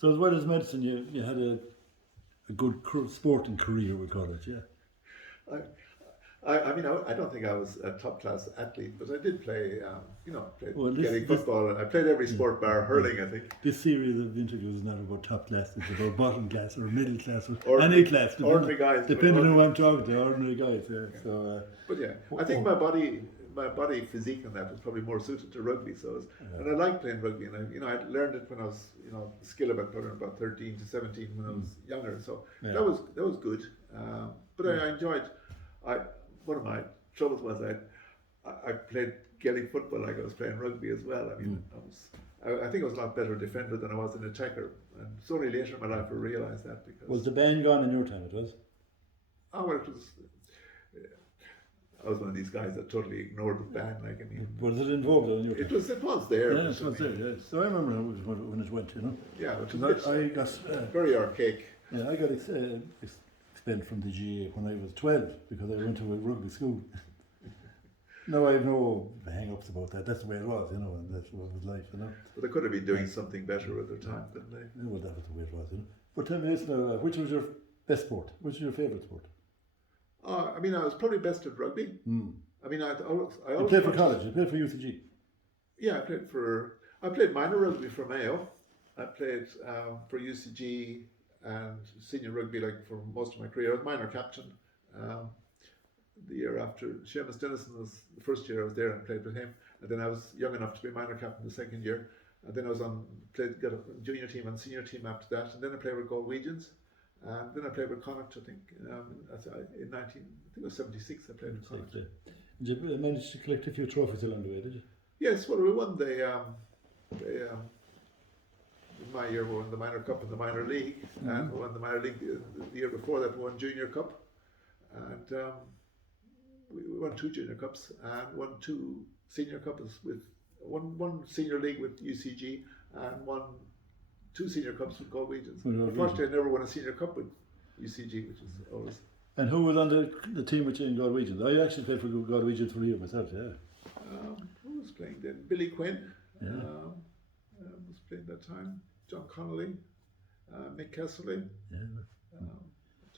So as well as medicine, you had a good sporting career, we call it, yeah. I mean, I don't think I was a top class athlete, but I did play, played Well, football. I played every sport bar hurling, I think. This series of interviews is not about top class, it's about bottom class or middle class or Ordinary- any class. ordinary guys. Depending on who I'm talking to, ordinary guys, yeah. Yeah. So, But yeah, I think my body physique and that was probably more suited to rugby. And I liked playing rugby, and I learned it when I was, the skill of it about 13 to 17 when I was younger. So that was good. But I enjoyed. One of my troubles was I played Gaelic football like I was playing rugby as well. I mean, I think I was a lot better defender than I was an attacker, and it's only later in my life I realised that. Because was the ban gone in your time? It was. Oh well, it was. I was one of these guys that totally ignored the ban. Like, I mean, was it involved in your time? It was there. Yeah, it was there. Yeah. So I remember when it went. Yeah, I got very archaic. Yeah, I got expelled from the GA when I was 12 because I went to a rugby school. No, I have no hang-ups about that. That's the way it was, and that's what it was like, But they could have been doing something better with their time, couldn't they? Yeah, well, that was the way it was, But tell me this now, which was your best sport? Which was your favourite sport? I mean, I was probably best at rugby. I mean, I always you played for college. You played for UCG. Yeah, I played minor rugby for Mayo. I played for UCG and senior rugby for most of my career. I was minor captain. The year after, Seamus Dennison was the first year I was there and played with him. And then I was young enough to be minor captain the second year. And then I was got a junior team and senior team after that. And then I played with Galwegians. And then I played with Connacht, I think, in 1976 I played with Connacht. Did you manage to collect a few trophies along the way, did you? Yes, well, we won in my year we won the minor cup in the minor league, and we won the minor league the year before that we won junior cup, and we won 2 junior cups and won 2 senior cups with one senior league with UCG and won 2 senior cups with Galwegians. Unfortunately, I never won a senior cup with UCG, which is always. And who was on the team with you in Galwegians? I actually played for Galwegians for a year myself, yeah. Who was playing then? Billy Quinn was playing that time. John Connolly, Mick Kessley. Yeah.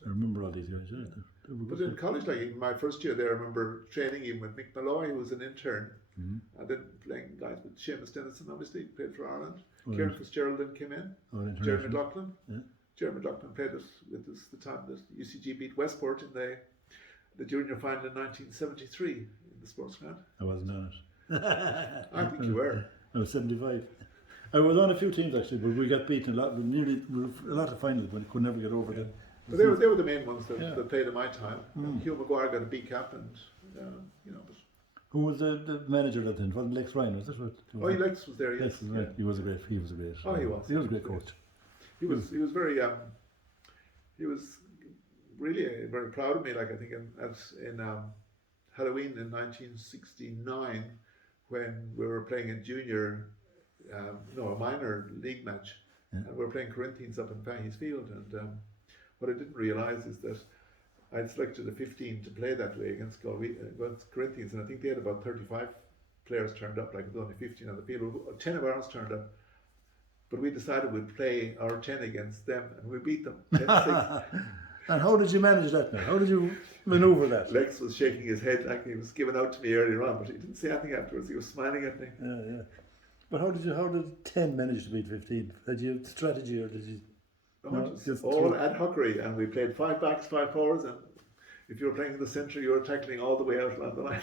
I remember all these guys, yeah. But in college, in my first year there, I remember training even with Mick Malloy, who was an intern, and then playing guys with Seamus Dennison, obviously, played for Ireland. Kieran Fitzgerald then came in. Jerry McLaughlin. Yeah. Jerry McLaughlin played with us the time that UCG beat Westport in the junior final in 1973 in the sports ground. I wasn't on it. I think you were. I was 75. I was on a few teams actually, but we got beaten a lot of finals, but could never get over them. But they were the main ones that played in my time. Hugh Maguire got a B cap, and But who was the manager at then? Wasn't Lex Ryan? Was that right? Lex was there. Yes, right. He was a great. Oh, he was. He was a great coach. He was very. He was really very proud of me. I think in Halloween in 1969, when we were playing a junior, a minor league match, and we were playing Corinthians up in Fahey's Field, and what I didn't realise is that I'd selected a 15 to play that way against Corinthians, and I think they had about 35 players turned up, there was only 15 on the field. 10 of ours turned up, but we decided we'd play our 10 against them, and we beat them 10-6. And how did you manage that now? How did you manoeuvre that? Lex was shaking his head like he was giving out to me earlier on, but he didn't say anything afterwards. He was smiling at me. Yeah. But how did 10 manage to beat 15? Had you strategy, or did you? No, just all ad hocery, and we played 5 backs, 5 forwards, and if you were playing in the centre, you were tackling all the way out along the line.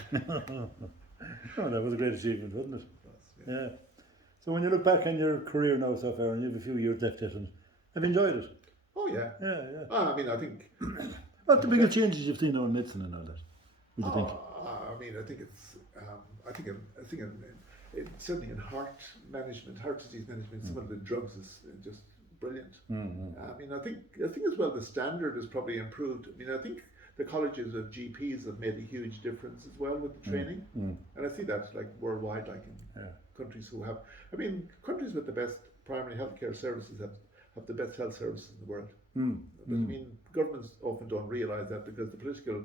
Oh, that was a great achievement, wasn't it? Yes, yeah. So when you look back on your career now so far, and you have a few years left yet, and have you enjoyed it? Oh yeah. Yeah. I mean, I think. What the biggest changes you've seen now in medicine and all that? What do you think? I mean, I think it's. I think certainly in heart management, heart disease management, some of the drugs is just brilliant. I mean, I think as well the standard has probably improved. I mean, I think the colleges of GPs have made a huge difference as well with the training, and I see that worldwide, in countries who have. I mean, countries with the best primary healthcare services have the best health services in the world. But I mean, governments often don't realise that because the political,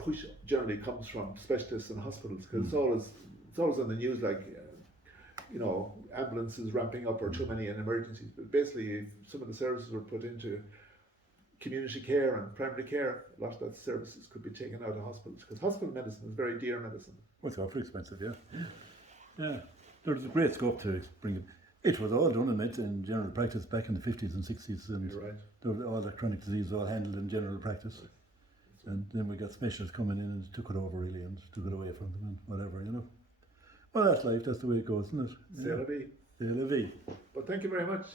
push generally comes from specialists and hospitals, because it's always on the news you know, ambulances ramping up or too many in emergencies. But basically, if some of the services were put into community care and primary care, a lot of those services could be taken out of hospitals, because hospital medicine is very dear medicine. Well, it's awfully expensive, yeah. Yeah. There's a great scope to bring it. It was all done in medicine, in general practice back in the 50s and 60s, and You're right. there was all the chronic disease all handled in general practice. And then we got specialists coming in and took it over really and took it away from them and whatever, you know. Well, that's life, that's the way it goes, isn't it? C'est la vie. C'est la vie. But thank you very much.